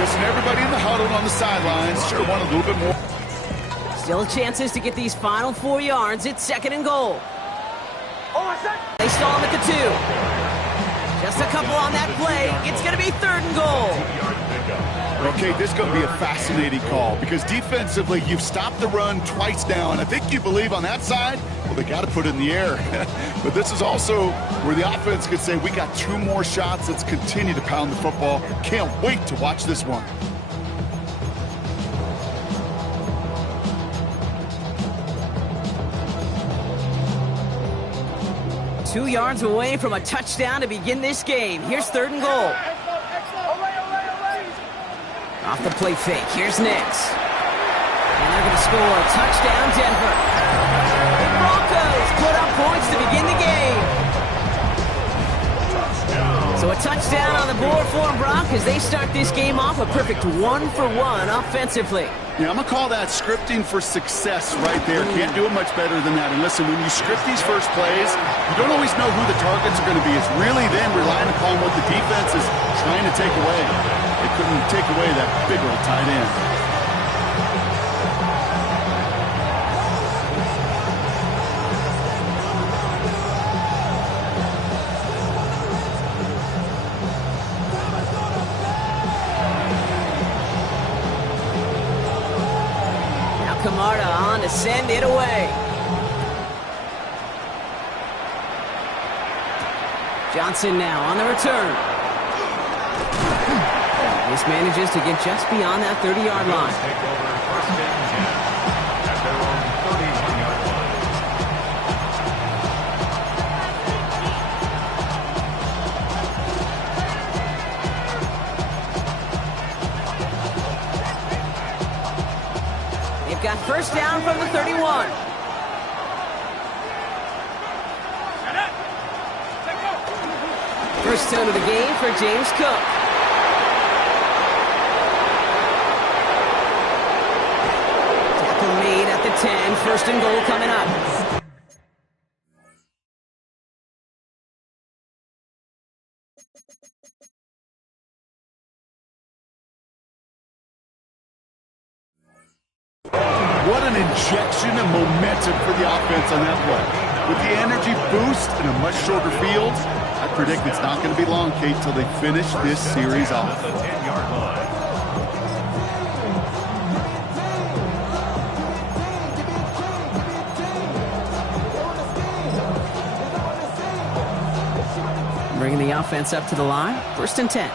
Listen, everybody in the huddle on the sidelines sure want a little bit more. Still chances to get these final 4 yards. It's 2nd and goal. They stall him at the 2. Just a couple on that play. It's going to be 3rd and goal. Okay, this is going to be a fascinating call because defensively, you've stopped the run twice now, and I think you believe on that side, well, they got to put it in the air. But this is also where the offense could say, we got 2 more shots. Let's continue to pound the football. Can't wait to watch this one. Two yards away from a touchdown to begin this game. Here's 3rd and goal. Off the play fake, here's Nix. And they're going to score a touchdown, Denver. The Broncos put up points to begin the game. So a touchdown on the board for them, Brock, as they start this game off a perfect 1-for-1 offensively. Yeah, I'm going to call that scripting for success right there. Can't do it much better than that. And listen, when you script these first plays, you don't always know who the targets are going to be. It's really then relying upon what the defense is trying to take away. They couldn't take away that big old tight end. Camarda on to send it away. Johnson now on the return. This manages to get just beyond that 30-yard line. Got first down from the 31. First down of the game for James Cook. Tackle made at the 10. 1st and goal coming up. What an injection of momentum for the offense on that play. With the energy boost in a much shorter field, I predict it's not going to be long, Kate, till they finish this series off. Bringing the offense up to the line. 1st and 10.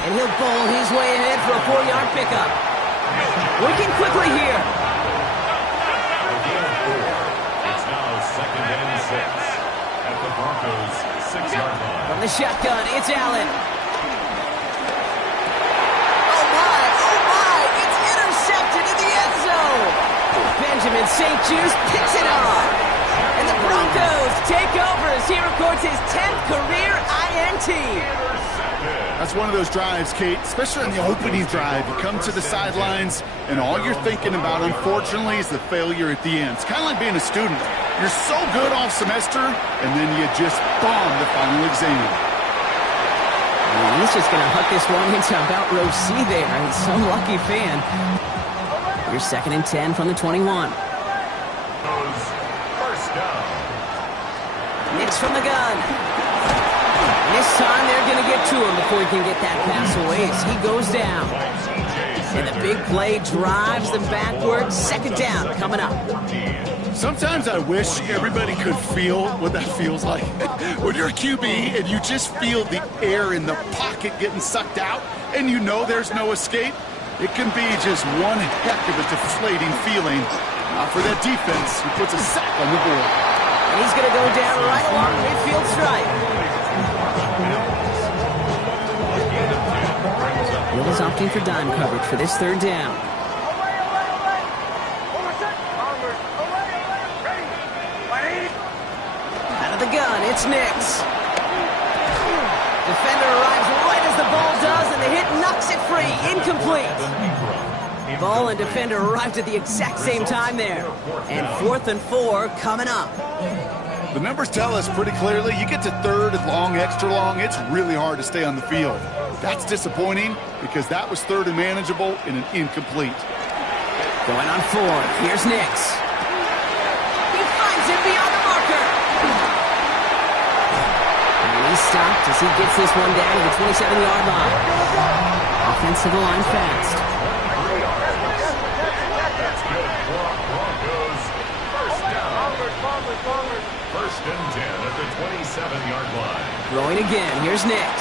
And he'll bowl his way ahead for a 4-yard pickup. Working quickly here. It's now 2nd and 6 at the Broncos' 6-yard line. From the shotgun, it's Allen. Oh my, it's intercepted in the end zone. Benjamin St. Juste picks it off. And the Broncos take over as he records his 10th career INT. That's one of those drives, Kate, especially on the opening drive. You come to the sidelines, and all you're thinking about, unfortunately, is the failure at the end. It's kind of like being a student. You're so good all semester, and then you just bomb the final exam. And he's just going to huck this one into about row C there. He's some lucky fan. Here's 2nd and 10 from the 21. First down. Nix from the gun. This time they're going to get to him before he can get that pass away as he goes down. And the big play drives them backwards. 2nd down coming up. Sometimes I wish everybody could feel what that feels like. When you're a QB and you just feel the air in the pocket getting sucked out and you know there's no escape, it can be just one heck of a deflating feeling. For that defense, who puts a sack on the board. And he's going to go down right along the midfield stripe. Bill is opting for dime coverage for this 3rd down. Out of the gun, it's Nix. Defender arrives right as the ball does, and the hit knocks it free. Incomplete. Ball and defender arrived at the exact same time there. And 4th and 4 coming up. The numbers tell us pretty clearly, you get to third and long, extra long, it's really hard to stay on the field. That's disappointing because that was third and manageable in an incomplete. Going on fourth. Here's Nix. He finds it beyond the marker. And he's stopped as he gets this one down to the 27-yard line. Offense to the line fast. First and 10 at the 27-yard line. Throwing again. Here's Nix.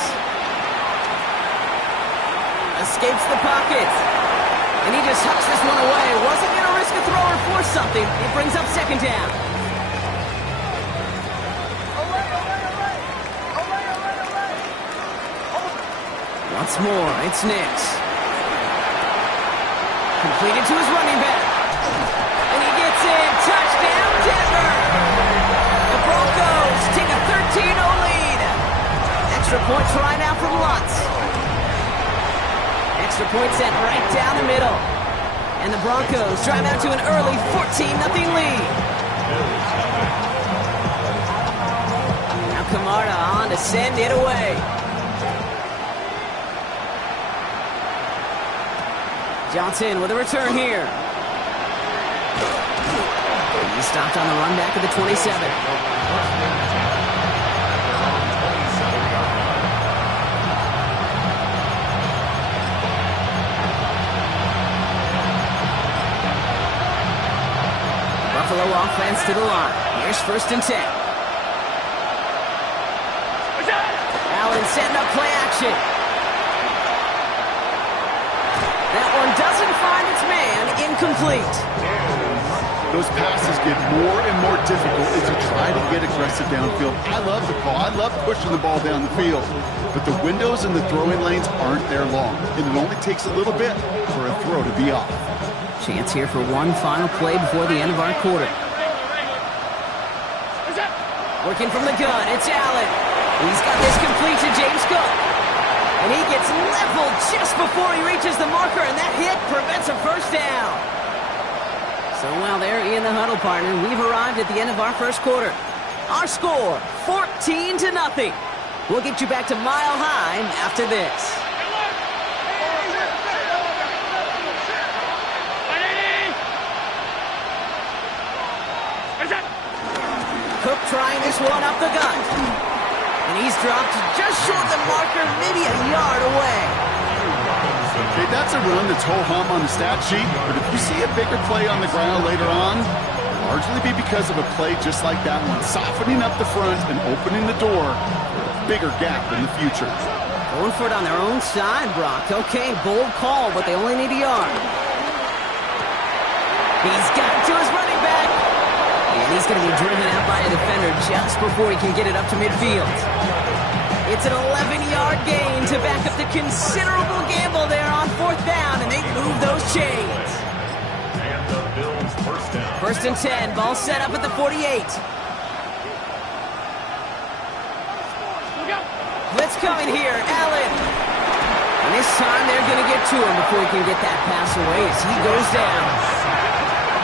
Escapes the pocket. And he just hucks this one away. Wasn't going to risk a throw or force something. It brings up second down. Once more, it's Nix. Completed to his running back. And he gets in. Touchdown, Denver! The Broncos take a 13-0 lead. Extra point try now from Lutz. Extra point set right down the middle. And the Broncos drive out to an early 14-0 lead. Now Camarda on to send it away. Johnson with a return here. He stopped on the run back at the 27. Buffalo offense to the line. Here's first and 10. Allen setting up play action. That one doesn't find its man. Incomplete. Those passes get more and more difficult as you try to get aggressive downfield. I love the call. I love pushing the ball down the field. But the windows in the throwing lanes aren't there long. And it only takes a little bit for a throw to be off. Chance here for one final play before the end of our quarter. Working from the gun, it's Allen. He's got this complete to James Cook. And he gets leveled just before he reaches the marker, and that hit prevents a first down. So while they're in the huddle, partner, we've arrived at the end of our first quarter. Our score, 14-0. We'll get you back to Mile High after this. Cook trying this one up the gut. And he's dropped just short of the marker, maybe a yard away. Okay, that's a run that's ho-hum on the stat sheet, but if you see a bigger play on the ground later on, it'll largely be because of a play just like that one, softening up the front and opening the door for a bigger gap in the future. Going for it on their own side, Brock. Okay, bold call, but they only need a yard. He's got it to his running back. And he's going to be driven out by a defender just before he can get it up to midfield. It's an 11-yard gain to back up the considerable gamble there on fourth down, and they move those chains. And the Bills first down. First and 10, ball set up at the 48. Blitz coming here, Allen. And this time they're going to get to him before he can get that pass away as he goes down.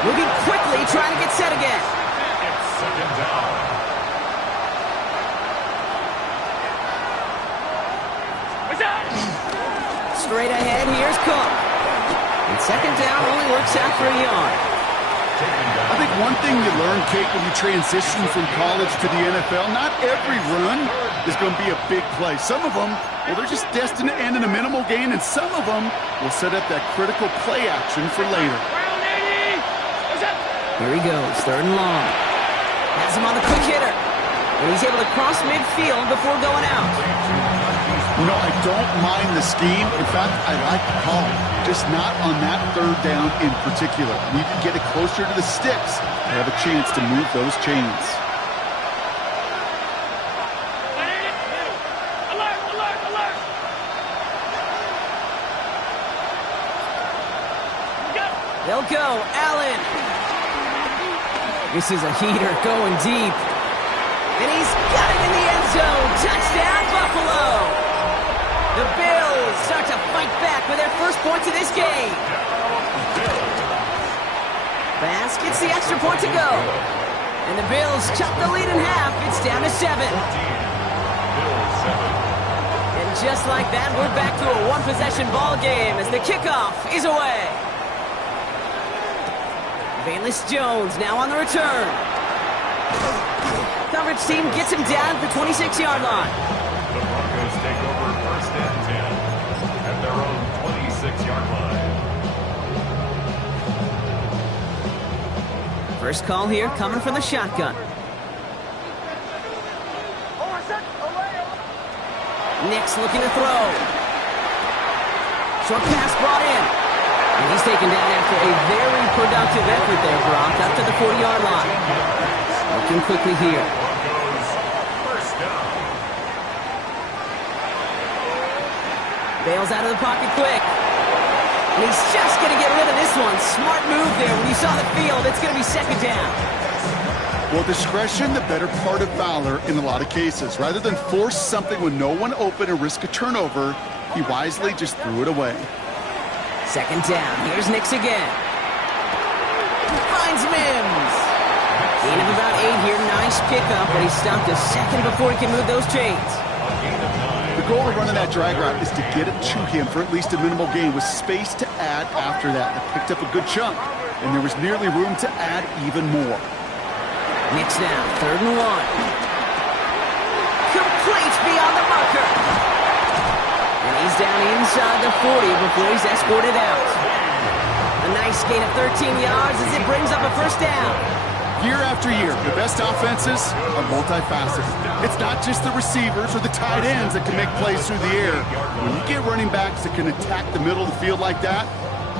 Moving quickly, trying to get set again. It's second down. Straight ahead, here's Cook. And second down only works out for a yard. I think one thing you learn, Kate, when you transition from college to the NFL, not every run is going to be a big play. Some of them, well, they're just destined to end in a minimal gain, and some of them will set up that critical play action for later. Here he goes, third and long. Has him on the quick hitter. And he's able to cross midfield before going out. You know, I don't mind the scheme. In fact, I like the call. Just not on that third down in particular. Need to get it closer to the sticks to have a chance to move those chains. They'll go, Allen. This is a heater going deep. And he's got it in the end zone. Touchdown, Buffalo. The Bills start to fight back with their first points of this game. Bass gets the extra point to go. And the Bills chop the lead in half. It's down to 7. Bills 7. And just like that, we're back to a one-possession ball game as the kickoff is away. Bayless Jones now on the return. Coverage team gets him down at the 26-yard line. The Broncos take over first and 10 at their own 26-yard line. First call here coming from the shotgun. Nix looking to throw. Short pass brought in. And he's taken down after a very productive effort there, Brock, up to the 40-yard line. Looking quickly here. Broncos first down. Bails out of the pocket quick. And he's just going to get rid of this one. Smart move there. When you saw the field, it's going to be second down. Well, discretion, the better part of valor in a lot of cases. Rather than force something with no one open and risk a turnover, he wisely just threw it away. Second down. Here's Nix again. Finds Mims. Gain of about 8 here. Nice pickup, but he stopped a second before he can move those chains. The goal of running that drag route is to get it to him for at least a minimal gain with space to add after that. They picked up a good chunk, and there was nearly room to add even more. Nix now, 3rd and 1. Complete beyond the marker. And he's down inside the 40 before he's escorted out. A nice gain of 13 yards as it brings up a first down. Year after year, the best offenses are multifaceted. It's not just the receivers or the tight ends that can make plays through the air. When you get running backs that can attack the middle of the field like that,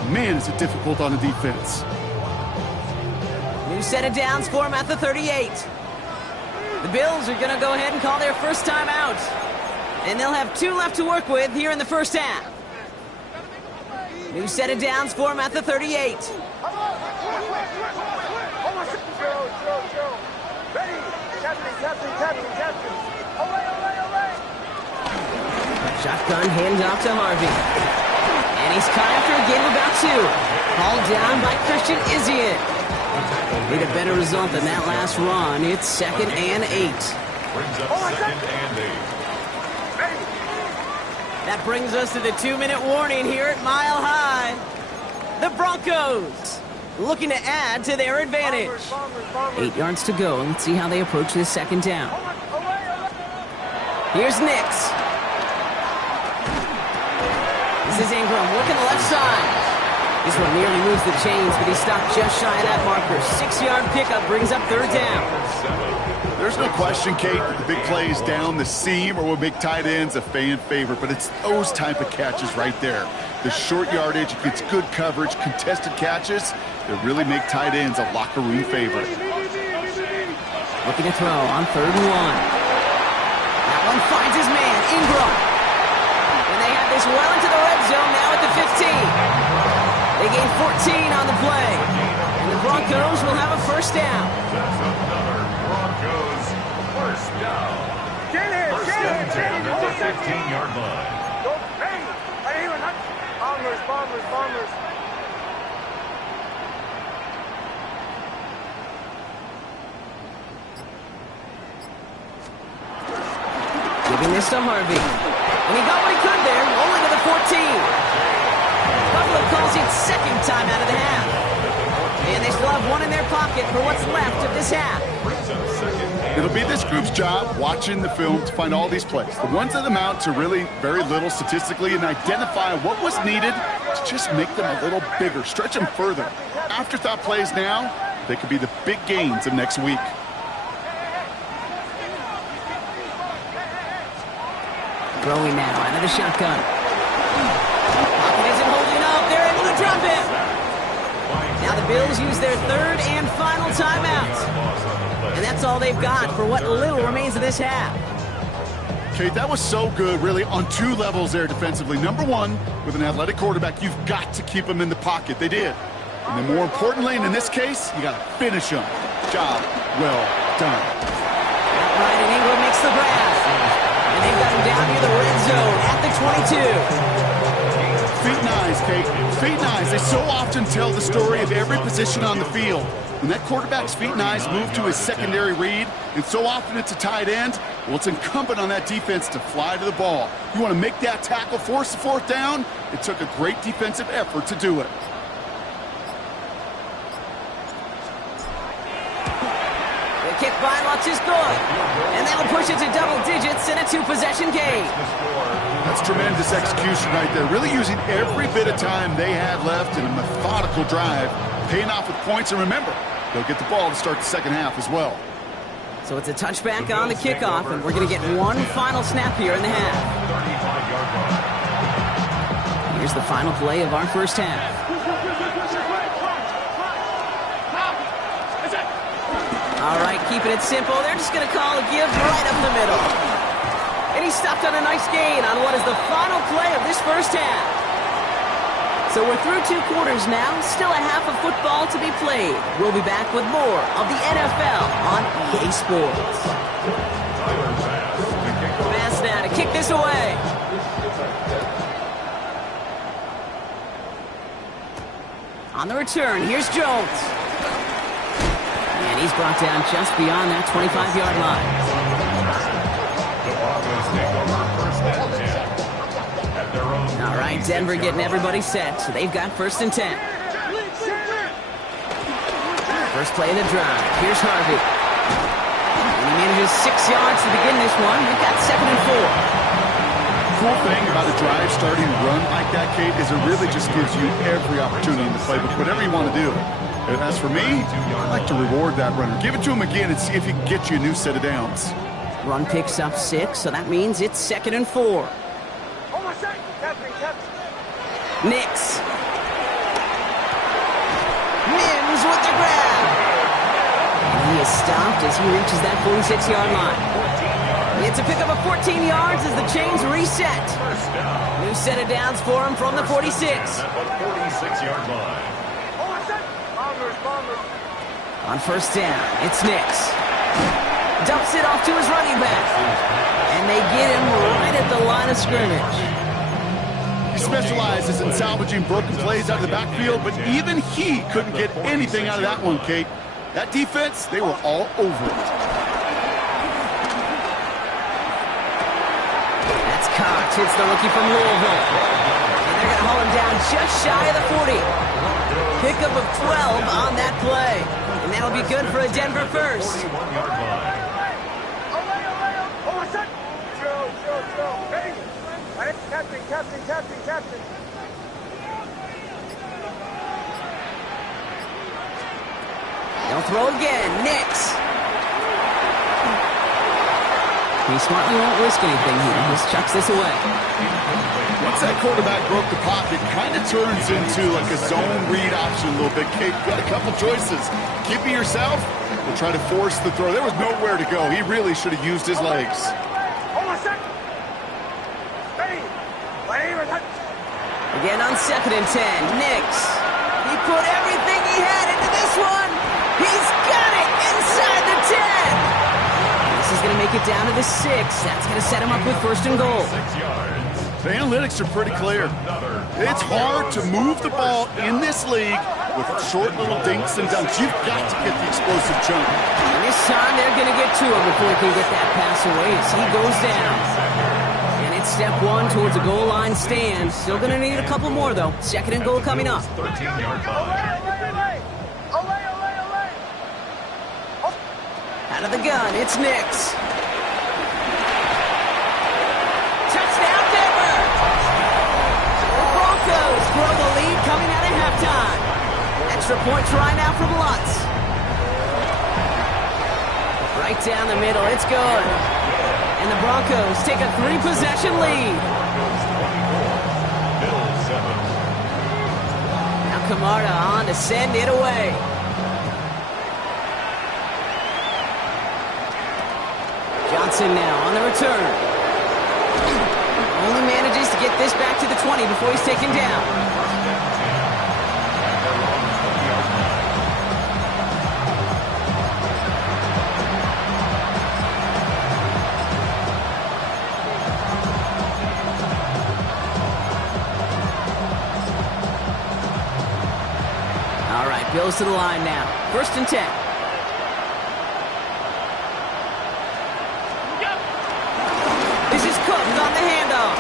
man, is it difficult on the defense. New set of downs for him at the 38. The Bills are going to go ahead and call their first time out. And they'll have 2 left to work with here in the first half. New set of downs for him at the 38. Shotgun handoff to Harvey. And he's caught after a gain of about 2. Hauled down by Christian Izien. Need a better result than that last run. It's 2nd and 8. Brings up 2nd and 8. That brings us to the 2-minute warning here at Mile High. The Broncos looking to add to their advantage. 8 yards to go, and let's see how they approach this second down. Here's Nix. This is Ingram working the left side. This one nearly moves the chains, but he stopped just shy of that marker. 6-yard pickup brings up 3rd down. There's no question, Kate, that the big plays down the seam or will make tight ends a fan favorite, but it's those type of catches right there. The short yardage, it gets good coverage, contested catches that really make tight ends a locker room favorite. Looking to throw on 3rd and 1. That one finds his man, Ingram. And they have this well into the red zone now at the 15. They gain 14 on the play. And the Broncos will have a first down. That's another Broncos first down. First and 10 at the 15-yard line. Bombers. Giving this to Harvey. And he got what he could there, only to the 14. Buffalo calls it 2nd time out of the half. And they still have 1 in their pocket for what's left of this half. It'll be this group's job watching the film to find all these plays. The ones that amount to really very little statistically and identify what was needed to just make them a little bigger, stretch them further. Afterthought plays now, they could be the big gains of next week. Throwing now out of the shotgun. Pocket isn't holding up. They're able to drop him. Now the Bills use their 3rd and final timeout. And that's all they've got for what little remains of this half. Kate, that was so good, really, on 2 levels there defensively. Number 1, with an athletic quarterback, you've got to keep him in the pocket. They did. And then more importantly, and in this case, you got to finish him. Job well done. Outright, and Ingram makes the grab. And they've got him down near the red zone at the 22. feet and eyes, Kate. Feet and eyes. They so often tell the story of every position on the field. When that quarterback's feet and eyes move to his secondary read, and so often it's a tight end, well, it's incumbent on that defense to fly to the ball. You want to make that tackle, force the fourth down? It took a great defensive effort to do it. The kick by Lutz is good. And that'll push it to double digits in a two-possession game. That's tremendous execution right there. Really using every bit of time they had left in a methodical drive, paying off with points. And remember, they'll get the ball to start the second half as well. So it's a touchback on the kickoff, and we're going to get one final snap here in the half. Here's the final play of our first half. All right, keeping it simple. They're just going to call a give right up the middle. And he stopped on a nice gain on what is the final play of this first half. So we're through 2 quarters now, still a half of football to be played. We'll be back with more of the NFL on EA Sports. Pass now to kick this away. On the return, here's Jones. And he's brought down just beyond that 25-yard line. All right, Denver getting everybody set. So they've got 1st and 10. First play of the drive. Here's Harvey. And he manages 6 yards to begin this one. We've got 2nd and 4. Cool thing about a drive starting to run like that, Kate, is it really just gives you every opportunity in the playbook, whatever you want to do. As for me, I like to reward that runner. Give it to him again and see if he can get you a new set of downs. Run picks up 6, so that means it's 2nd and 4. Nix. Mims with the grab. And he is stopped as he reaches that 46-yard line. It's a pickup of 14 yards as the chains reset. New set of downs for him from the 46. 46-yard line. On 1st down, it's Nix. Dumps it off to his running back. And they get him right at the line of scrimmage. He specializes in salvaging broken plays out of the backfield, but even he couldn't get anything out of that one, Kate. That defense, they were all over it. That's Cox. Hits the rookie from Louisville. And they're going to haul him down just shy of the 40. Pickup of 12 on that play. And that'll be good for a Denver first. Captain. They'll throw again. Nix. He smartly won't risk anything here. Just chucks this away. Once that quarterback broke the pocket, kind of turns into like a zone read option a little bit. Kate, got a couple choices. Keep it yourself or try to force the throw. There was nowhere to go. He really should have used his legs. Again on 2nd and 10. Nix. He put everything he had into this one. He's got it inside the 10. This is going to make it down to the 6. That's going to set him up with 1st and goal. 6 yards. The analytics are pretty clear. It's hard to move the ball in this league with short little dinks and dunks. You've got to get the explosive jump. And this time they're going to get to him before he can get that pass away as he goes down. Step 1 towards a goal line stand. Still going to need a couple more, though. 2nd and goal coming up. 13-yard line. Out of the gun, it's Nix. Touchdown, Denver! The Broncos grow the lead coming out of halftime. Extra point try now from Lutz. Right down the middle, it's good. And the Broncos take a 3-possession lead. Now Camarda on to send it away. Johnson now on the return. Only manages to get this back to the 20 before he's taken down. goes to the line now. 1st and 10. This is Cook on the handoff.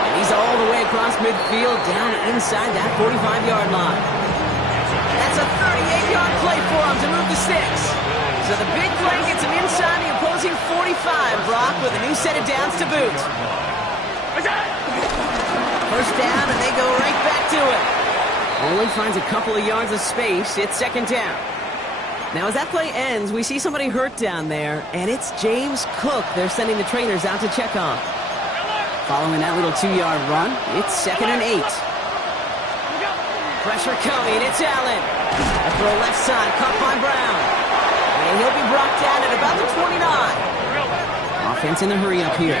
And he's all the way across midfield, down inside that 45-yard line. That's a 38-yard play for him to move the sticks. So the big play gets him inside the opposing 45, Brock, with a new set of downs to boot. 1st down, and they go right back to it. Only finds a couple of yards of space. It's 2nd down. Now, as that play ends, we see somebody hurt down there, and it's James Cook they're sending the trainers out to check on. Following that little 2-yard run, it's 2nd and 8. Pressure coming, it's Allen. A throw left side, caught by Brown. And he'll be brought down at about the 29. Offense in the hurry up here.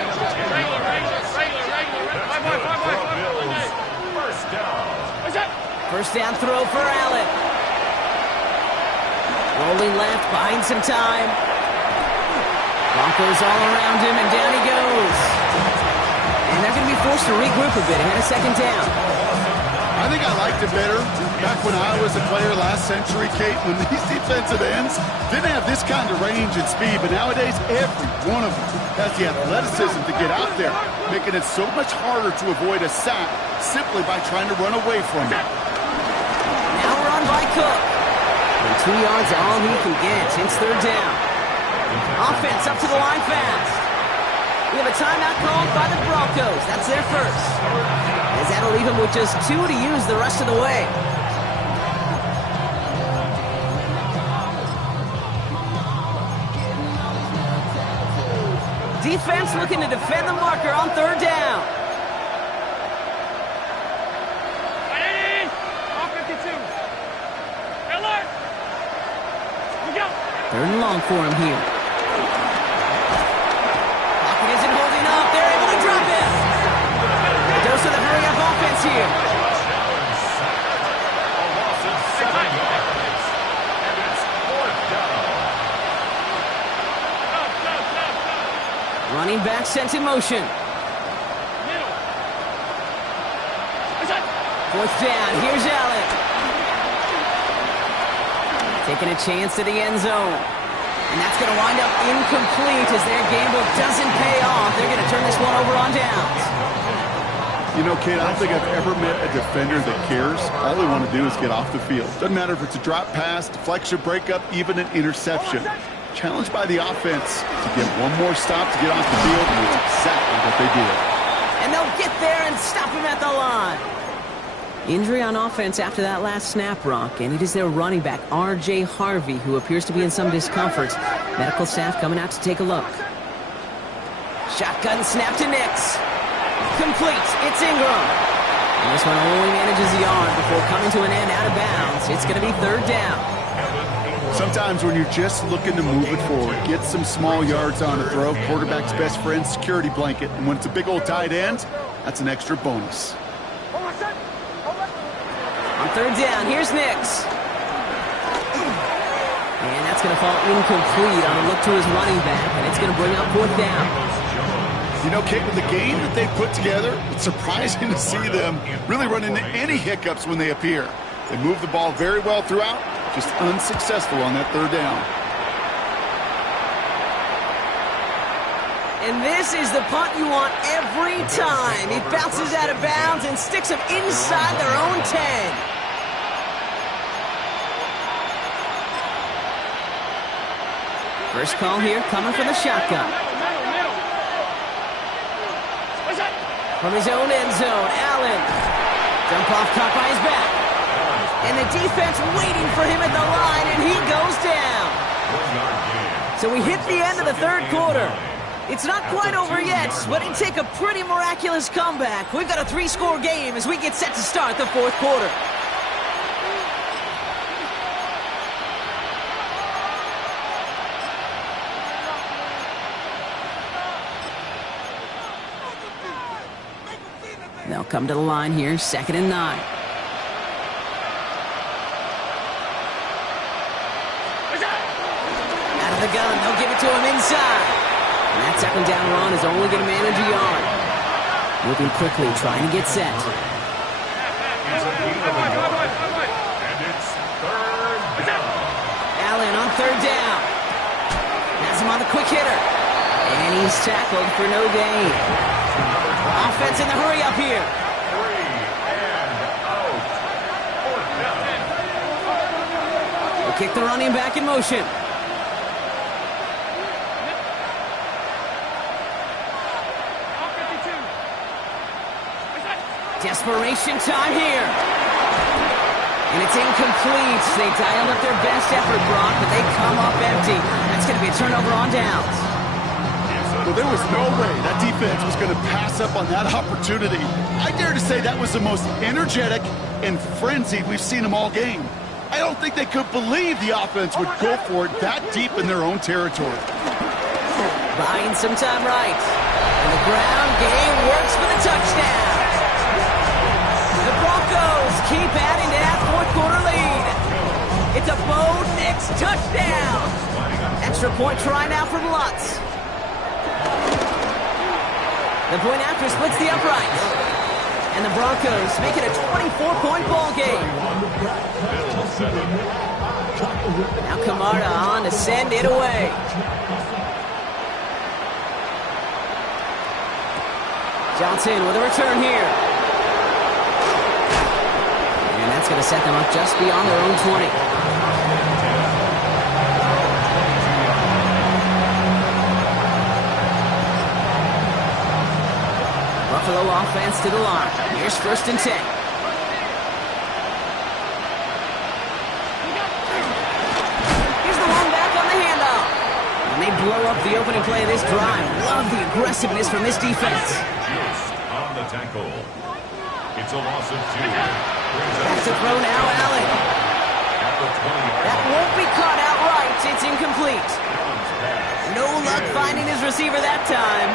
First down throw for Allen. Rolling left, buying some time. Broncos all around him, and down he goes. And they're going to be forced to regroup a bit ahead of 2nd down. I think I liked it better back when I was a player last century, Kate, when these defensive ends didn't have this kind of range and speed. But nowadays, every one of them has the athleticism to get out there, making it so much harder to avoid a sack simply by trying to run away from it. Now run by Cook. And 2 yards all he can get. It's 3rd down. Offense up to the line fast. We have a timeout called by the Broncos. That's their first. As that'll leave him with just 2 to use the rest of the way. Defense looking to defend the marker on 3rd down. 3rd and long for him here. Pocket isn't holding up. They're able to drop it. A dose of the hurry-up offense here. Running back sent in motion. 4th down. Here's Allen. Taking a chance to the end zone. And that's going to wind up incomplete as their gamble doesn't pay off. They're going to turn this one over on downs. You know, Kate, I don't think I've ever met a defender that cares. All they want to do is get off the field. Doesn't matter if it's a drop pass, deflection, breakup, even an interception. Challenged by the offense to get one more stop to get off the field, and it's exactly what they did. And they'll get there and stop him at the line. Injury on offense after that last snap, Rock, and it is their running back, R.J. Harvey, who appears to be in some discomfort. Medical staff coming out to take a look. Shotgun snap to Nix. Complete. It's Ingram. And this one only manages a yard before coming to an end out of bounds. It's going to be 3rd down. Sometimes when you're just looking to move it forward, get some small yards on a throw, quarterback's best friend, security blanket. And when it's a big old tight end, that's an extra bonus. On 3rd down, here's Nix. And that's going to fall incomplete on a look to his running back, and it's going to bring up 4th down. You know, Kate, with the game that they put together, it's surprising to see them really run into any hiccups when they appear. They move the ball very well throughout, just unsuccessful on that 3rd down. And this is the punt you want every time. He bounces out of bounds and sticks them inside their own 10. First call here coming from the shotgun. From his own end zone, Allen. Dump off caught by his back. And the defense waiting for him at the line, and he goes down. So we hit the end of the 3rd quarter. It's not quite over yet, but it take a pretty miraculous comeback. We've got a 3-score game as we get set to start the 4th quarter. They'll come to the line here, 2nd and 9. Out of the gun, they'll give it to him inside. And that 2nd down run is only going to manage a yard. Moving quickly, trying to get set. quick hitter. And he's tackled for no gain. Offense in the hurry up here. 3 and out. 4th down. We'll kick the running back in motion. Desperation time here. And it's incomplete. They dialed up their best effort, Brock, but they come up empty. That's going to be a turnover on downs. Well, there was no way that defense was going to pass up on that opportunity. I dare to say that was the most energetic and frenzied we've seen them all game. I don't think they could believe the offense would go for it that deep in their own territory. Buying some time right. And the ground game works for the touchdown. The Broncos keep adding to that fourth quarter lead. It's a Bo Nix touchdown. Extra point try now from Lutz. The point after splits the uprights. And the Broncos make it a 24-point ball game. Now Kamara on to send it away. Johnson with a return here. And that's going to set them up just beyond their own 20. Buffalo offense to the line. Here's 1st and 10. Here's the one back on the handoff. And they blow up the opening play of this drive. Love the aggressiveness from this defense. Just on the tackle. It's a loss of 2. Back to throw now, Allen. That won't be caught outright. It's incomplete. No luck finding his receiver that time.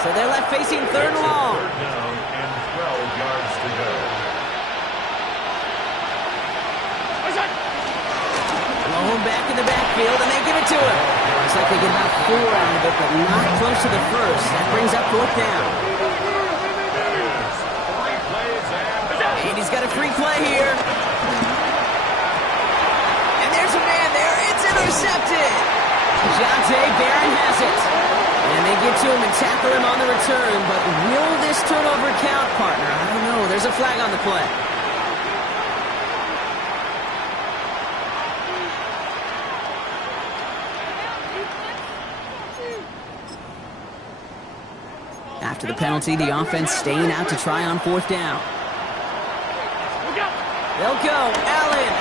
So they're left facing 3rd and long. 3rd down and 12 yards to go. Malone back in the backfield, and they give it to him. Looks like they get about 4 out of it, but not close to the first. That brings up 4th down. And he's got a free play here. And there's a man there. It's intercepted. Jonte Barron has it. And they get to him and tackle him on the return, but will this turnover count, partner? I don't know. There's a flag on the play. After the penalty, the offense staying out to try on 4th down. They'll go. Allen.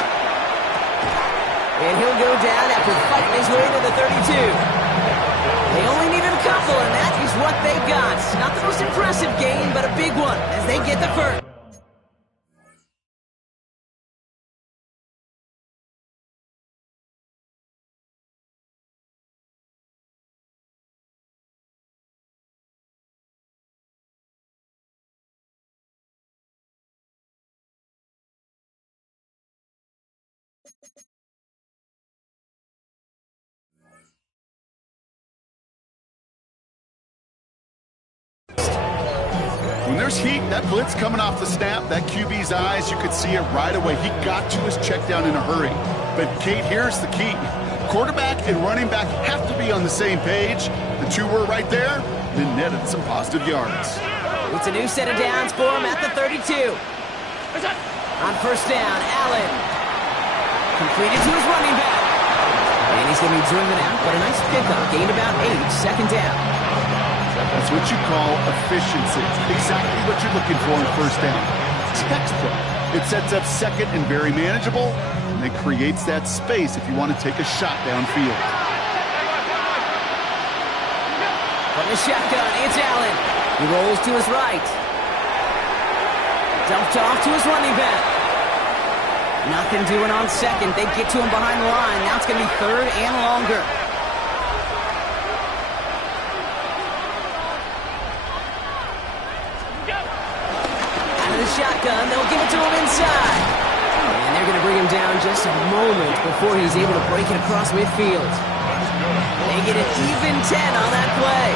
And he'll go down after fighting his way to the 32. They only needed a couple, and that is what they got. Not the most impressive game, but a big one as they get the first. When there's heat, that blitz coming off the snap, that QB's eyes, you could see it right away. He got to his check down in a hurry. But, Kate, here's the key. Quarterback and running back have to be on the same page. The two were right there, then netted some positive yards. It's a new set of downs for him at the 32. On 1st down, Allen. Completed to his running back. And he's going to be driven out, but a nice pickup. Gained about 8, 2nd down. That's what you call efficiency. Exactly what you're looking for in 1st down. Textbook. It sets up 2nd and very manageable, and it creates that space if you want to take a shot downfield. From the shotgun, it's Allen. He rolls to his right. Dumped off to his running back. Nothing doing on 2nd. They get to him behind the line. Now it's going to be 3rd and longer. Shotgun, they'll give it to him inside. And they're going to bring him down just a moment before he's able to break it across midfield. They get an even 10 on that play.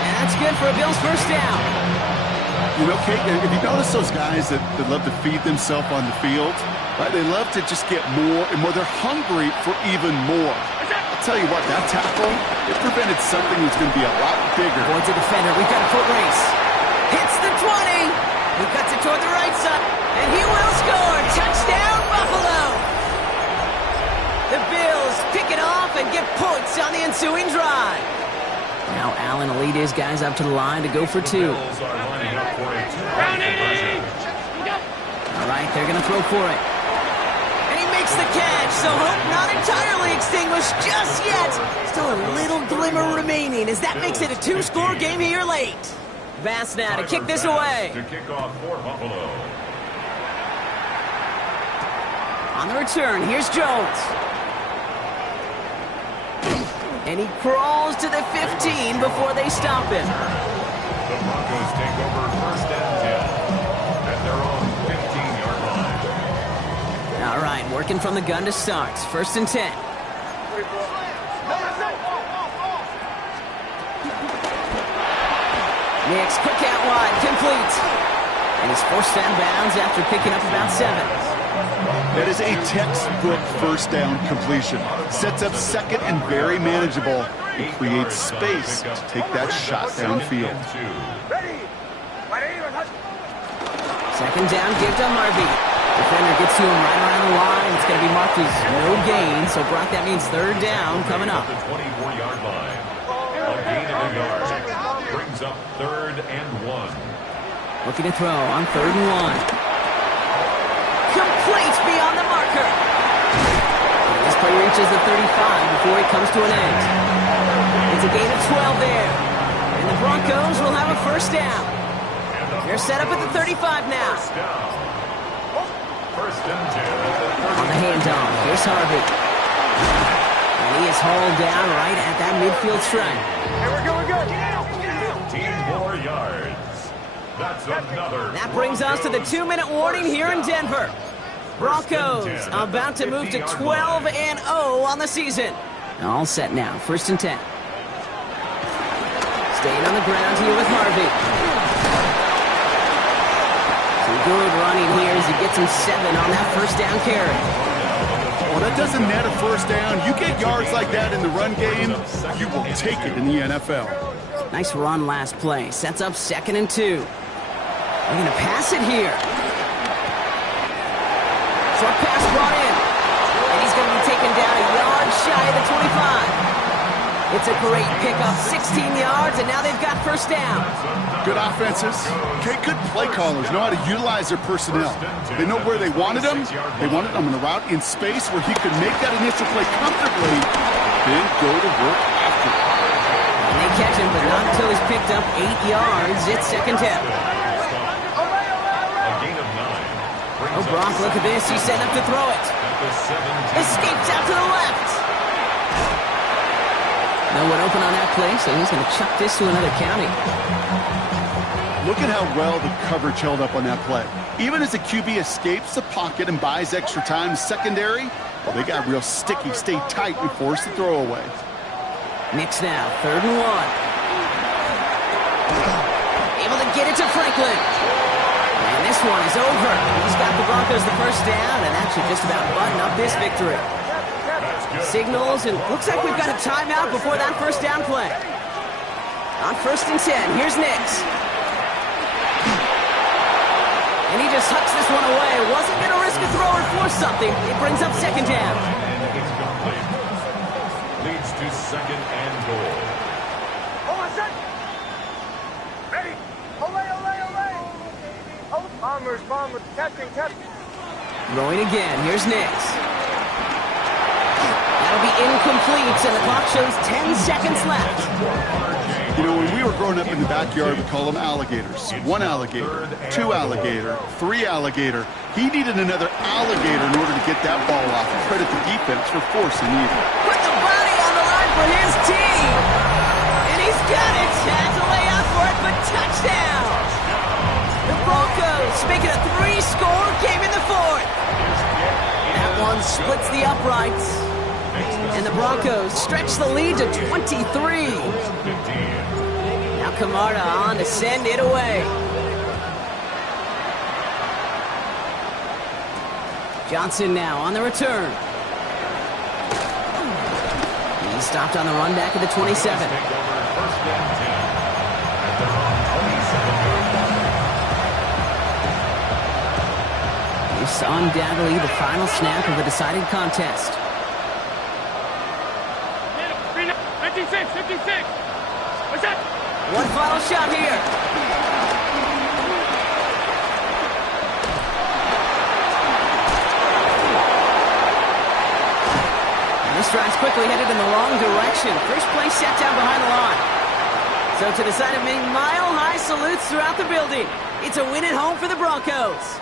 And that's good for a Bills 1st down. You know, Kate, if you notice those guys that love to feed themselves on the field, right? They love to just get more and more. They're hungry for even more. I'll tell you what, that tackle, it prevented something that's going to be a lot bigger. Avoids a defender. We've got a foot race. Hits the 20. He cuts it toward the right side. And he will score. Touchdown, Buffalo. The Bills pick it off and get points on the ensuing drive. Now Allen will lead his guys up to the line to go for two. All right, they're going to throw for it. And he makes the catch, so hope not entirely extinguished just yet. Still a little glimmer remaining as that makes it a two-score game here late. Bass now to kick this away. To kick off for Buffalo. On the return, here's Jones. And he crawls to the 15 before they stop him. The Broncos take over first and 10 at their own 15-yard line. All right, working from the gun to start. First and 10. Nix, quick out wide, complete. And he's forced out of bounds after picking up about 7. That is a textbook first down completion. Sets up second and very manageable. It creates space to take that shot downfield. Second down, give to Harvey. Defender gets to him right around the line. It's going to be marked as no gain. So, Brock, that means third down coming up. The 24-yard line. A gain of a yard. Brings up third and 1. Looking to throw on third and 1. Complete beyond the marker. This play reaches the 35 before he comes to an end. It's a gain of 12 there. And the Broncos will have a first down. They're set up at the 35 now. First and 10 On the handoff, here's Harvey. And he is hauled down right at that midfield stripe. Hey, we're good, we're good. 15 more yards. That's another. That brings us to the 2-minute warning here in Denver. Broncos about to move to 12-0 on the season. All set now, first and 10. Staying on the ground here with Harvey. Some good running here as he gets him 7 on that first down carry. Well, that doesn't net a first down. You get yards like that in the run game, you will take it in the NFL. Nice run last play. Sets up second and 2. They're going to pass it here. Short pass brought in. And he's going to be taken down a yard shy of the 25. It's a great pickup, 16 yards, and now they've got first down. Good offenses. Okay, good play callers know how to utilize their personnel. They know where they wanted them. They wanted them on the route in space where he could make that initial play comfortably, then go to work after. And they catch him, but not until he's picked up 8 yards. It's second down. A gain of 9. Oh, Brock, look at this. He's set up to throw it. Escapes out to the left. No one open on that play, so he's going to chuck this to another county. Look at how well the coverage held up on that play. Even as the QB escapes the pocket and buys extra time secondary, well, they got real sticky, stay tight, and force the throwaway. Nix now, third and 1. Able to get it to Franklin. And this one is over. He's got the Broncos the first down, and that should just about button up this victory. Signals, and looks like we've got a timeout before that first down play. On first and 10, here's Nix. And he just hucks this one away. Wasn't going to risk a throw or force something. It brings up second down. Leads to second and goal. Hold on, set. Ready. Olay, olay, olay. Oh, bombers, bombers. Captain. Throwing again. Here's Nix. That'll be incomplete, and the clock shows 10 seconds left. You know, when we were growing up in the backyard, we call them alligators. 1 alligator, 2 alligator, 3 alligator. He needed another alligator in order to get that ball off. Credit the defense for forcing either. Put the body on the line for his team. And he's got it. Has to lay out for it, but touchdown. The Broncos make it a 3-score game in the 4th. That one splits the uprights. And the Broncos stretch the lead to 23. Now Camarda on to send it away. Johnson now on the return. He's stopped on the run back at the 27. Take over first and 10 at their own 27-yard line. It's undoubtedly the final snap of a decided contest. 56, 56. What's that? One final shot here. And this drive's quickly headed in the wrong direction. First play set down behind the line. So to the side of being mile-high salutes throughout the building. It's a win at home for the Broncos.